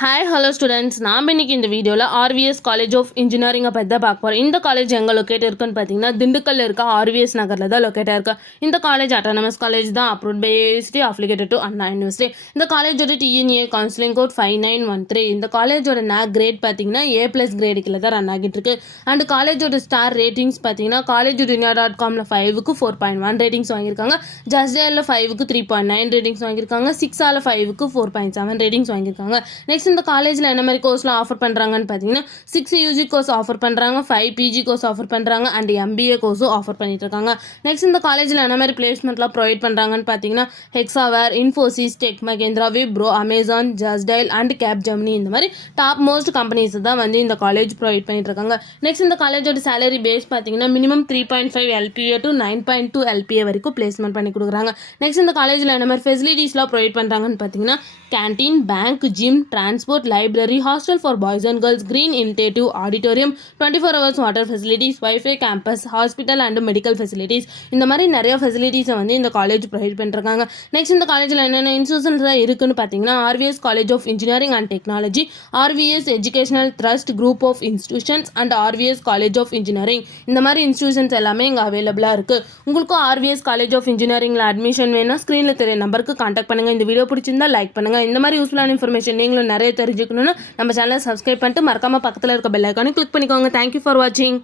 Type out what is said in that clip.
Hi hello students, நாம் இன்றைக்கி இந்த வீடியோவில் ஆர்விஎஸ் காலேஜ் ஆஃப் இன்ஜினியரிங்கை பற்றி தான் பார்க்க போகிறோம். இந்த காலேஜ் எங்கே லொக்கேட் இருக்குன்னு பார்த்தீங்கன்னா திண்டுக்கல்ல இருக்க ஆர்விஎஸ் நகரில் தான் லொக்கேட்டாக இருக்குது. இந்த காலேஜ் அட்டானமஸ் காலேஜ் தான், approved by AST, affiliated to Anna university. இந்த காலேஜோட டிஎன்ஏ கவுன்சிலிங் கோட் 5913. இந்த காலேஜோட கிரேட் பார்த்தீங்கன்னா A+ கிரேடுக்கில் தான் ரன் ஆகிட்டு இருக்கு. அண்ட் காலேஜோட ஸ்டார் ரேட்டிங்ஸ் பார்த்தீங்கன்னா காலேஜ் dunia.comல 5க்கு 4.1 ரேட்டிங்ஸ் வாங்கியிருக்காங்க. ஜஸ்டேலில் 5க்கு 3.9 ரேட்டிங்ஸ் வாங்கியிருக்காங்க. 6ஆல் 5க்கு 4.7 ரேட்டிங்ஸ் வாங்கியிருக்காங்க. நெக்ஸ்ட் இந்த காலேஜில் என்ன மாதிரி கோர்ஸ்லாம் ஆஃபர் பண்ணுறாங்கன்னு பார்த்தீங்கன்னா 6 யூஜி கோர்ஸ் ஆஃபர் பண்ணுறாங்க, 5 பிஜி கோர்ஸ் ஆஃபர் பண்ணுறாங்க அண்ட் MBA கோர்ஸும் ஆஃபர் பண்ணிட்டு இருக்காங்க. நெக்ஸ்ட் இந்த காலேஜில் என்ன மாதிரி பிளேஸ்மெண்ட்லாம் ப்ரொவைட் பண்ணுறாங்கன்னு பார்த்தீங்கன்னா ஹெக்ஸாவேர், இன்ஃபோசிஸ், டெக் மகேந்திரா, விப்ரோ, அமேசான், ஜஸ்டைல் அண்ட் கேப்ஜெமினி இந்த மாதிரி டாப் மோஸ்ட் கம்பெனிஸ் தான் வந்து இந்த காலேஜ் ப்ரொவைட் பண்ணிட்டு இருக்காங்க. நெக்ஸ்ட் இந்த காலேஜோட சேலரி பேஸ் பார்த்தீங்கன்னா மினிமம் 3.5 LPA டு 9.2 LPA வரைக்கும் பிளேஸ்மெண்ட் பண்ணி கொடுக்குறாங்க. நெக்ஸ்ட் இந்த காலேஜில் என்ன மாதிரி ஃபெசிலிட்டிஸ்லாம் ப்ரொவைட் பண்ணுறாங்கன்னு பார்த்தீங்கன்னா canteen, bank, gym, transport, library, hostel for boys and girls, green initiative, auditorium, 24 hours water facilities, wifi, campus, hospital and medical facilities இந்த மாதிரி நிறைய ஃபெசிலிட்டிஸை வந்து இந்த காலேஜ் ப்ரொவைட் பண்ணிருக்காங்க. நெக்ஸ்ட் இந்த காலேஜில் என்னென்ன இன்ஸ்டியூஷன்ஸ் இருக்குன்னு பார்த்தீங்கன்னா RVS college of engineering and technology, RVS educational trust group of institutions and RVS college of engineering இந்த மாதிரி இன்ஸ்டியூஷன்ஸ் எல்லாமே இங்கே அவைலபிளாக இருக்குது. உங்களுக்கும் ஆர்விஎஸ் காலேஜ் ஆஃப் இன்ஜினியரிங்கில் அட்மிஷன் வேணும்னா ஸ்க்ரீனில் தெரிய நம்பருக்கு கான்டாக்ட் பண்ணுங்கள். இந்த வீடியோ பிடிச்சிருந்தா லைக் பண்ணுங்கள். இந்த மாதிரி யூஸ்ஃபுல்லான இன்ஃபர்மேஷன் நீங்களும் நிறைய தெரிஞ்சுக்கணும்னு நம்ம சேனலை சப்ஸ்கிரைப் பண்ணிட்டு மறக்காமல் பக்கத்தில் இருக்க பெல் ஐக்கானை கிளிக் பண்ணிக்கோங்க. தேங்க்யூ ஃபார் வாட்சிங்.